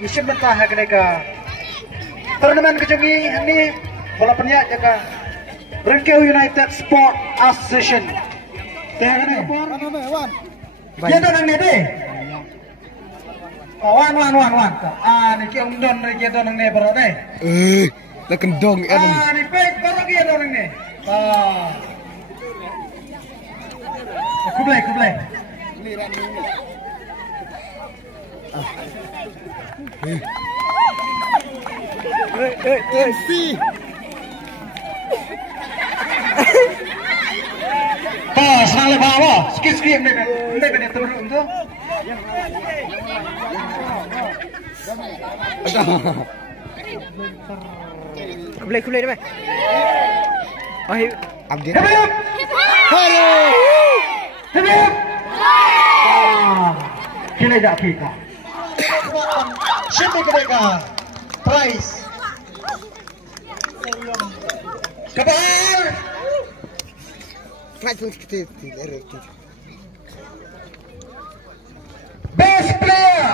isim mentah mereka. Tournament kejongi ini bola penyak jaga Rengkeu United Sport Association. Teh kan apa? Dia donang ni deh. Wan. Ni kiong don ni donang ni baru deh. Dah kendong kan. Ni pek baru dia donang ni. Kublai. Salah bawa. Sikit-sikit ni turun tu. Kublai ni mai. Update. Hello. Kena jak kita. Siapa mereka? Prize. Kabar. Best player.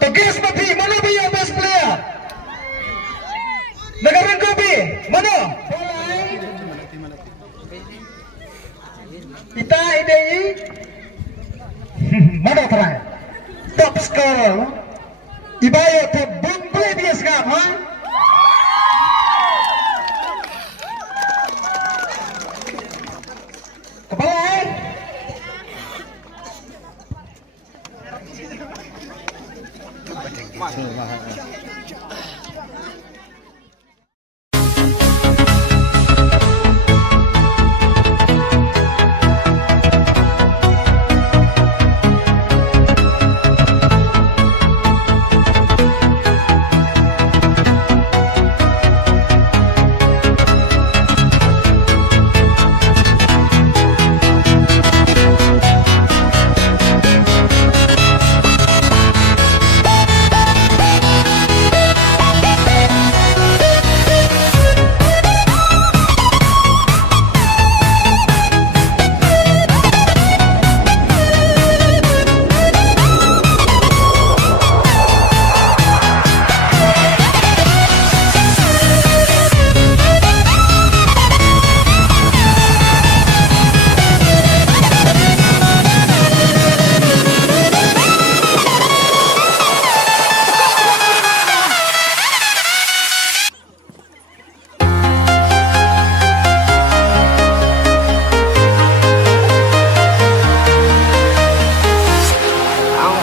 Tegas mati. Mana dia best player? Negara Kopi. Mana? Kita ini mana terakhir? Top scorer. Ibarat bumbu dia sekarang, ha? Kepala.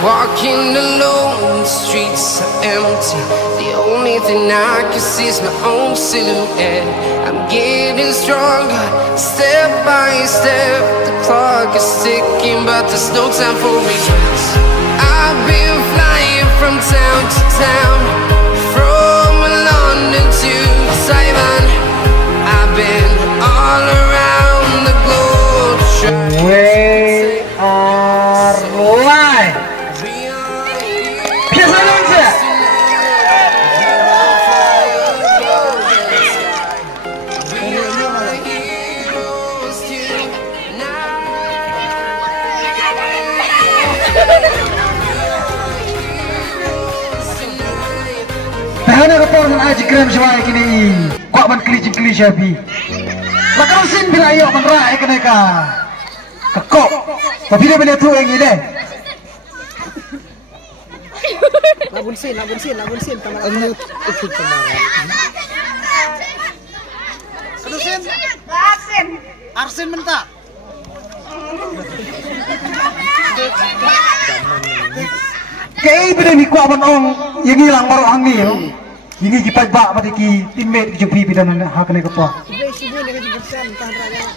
Walking alone, the streets are empty. The only thing I can see is my own silhouette. I'm getting stronger, step by step. The clock is ticking, but there's no time for regrets. I've been flying from town to town, from London to Taiwan. I've been all around the globe. We are live. Tahana kapal man aji krem siwai kini kuat man keli syabi. Lakau sin bila ayok man rai kena ka. Kekok. Tapi dia boleh tu yang ini deh. Labun sin kamar. Aduh sin. Arsin mentah. Kaya bila ni kuat man ong yang hilang baru angin yo. Ini kipai bak pada ki teammate ki jumpi bidan hak kena kapal. Subuh ni kan bersan tahan raya.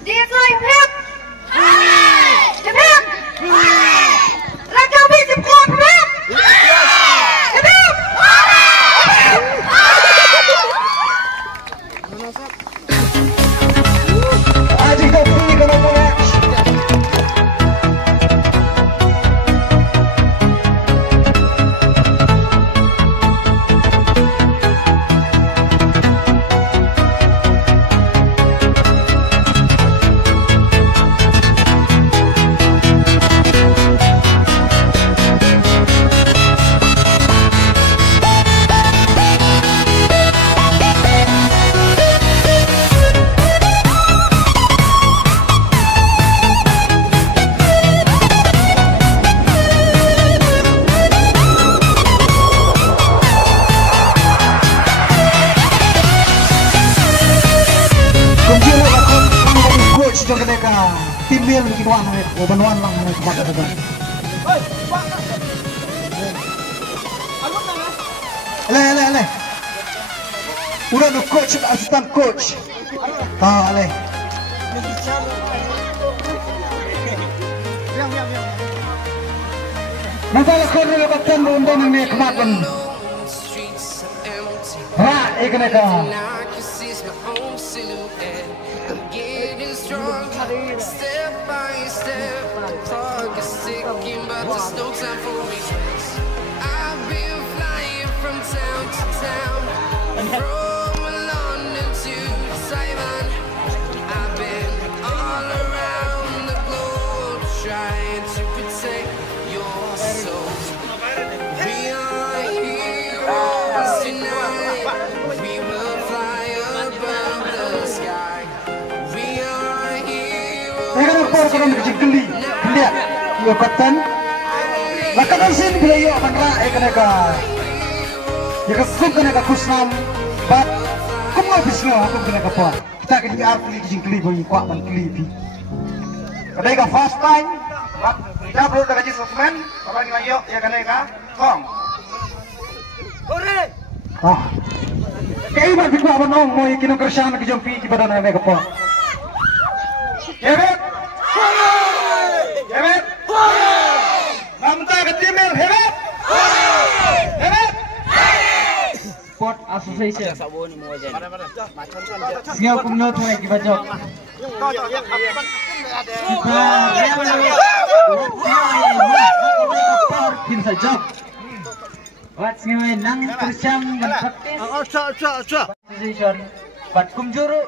Dia flying hip. Hip. Let go be the club hip. Hip. Aji kau pergi ke mana? coach jong kene ka timil bikin wan banuan lang na kepada kita. Le. Udah no coach asisten coach. Le. Masalah kau ni lepas undang ni kemakan. Ra, ikut ka. I'm getting stronger, step by step. The clock is ticking, but there's no time for me. I've been flying from town to town, from London to Taiwan. I've been all around the globe trying to protect your soul. We are heroes tonight. We will fly above the sky. Jangan lupa kalau nak geli, lihat, yo kapten. Lakatan sin bila yo bandra, kena. Ya kesuk kena kusnam, but kamu habis lo aku kena apa? Kita kena arti geli boleh kuat ban geli pi. Kadai ka first time, kita perlu tak kaji susmen, orang yang yo ya kena ka, kong. Ore. Kayak mana kita abang mau ikin kerjaan kejampi di badan ada apa? Hebat! Hebat! Namta ketimil hebat! Hebat! Sport Association. Siapa punya tu yang kita jawab? Kita jawab. Buat semua nang persiam dan praktis. Association. Buat kumjuru.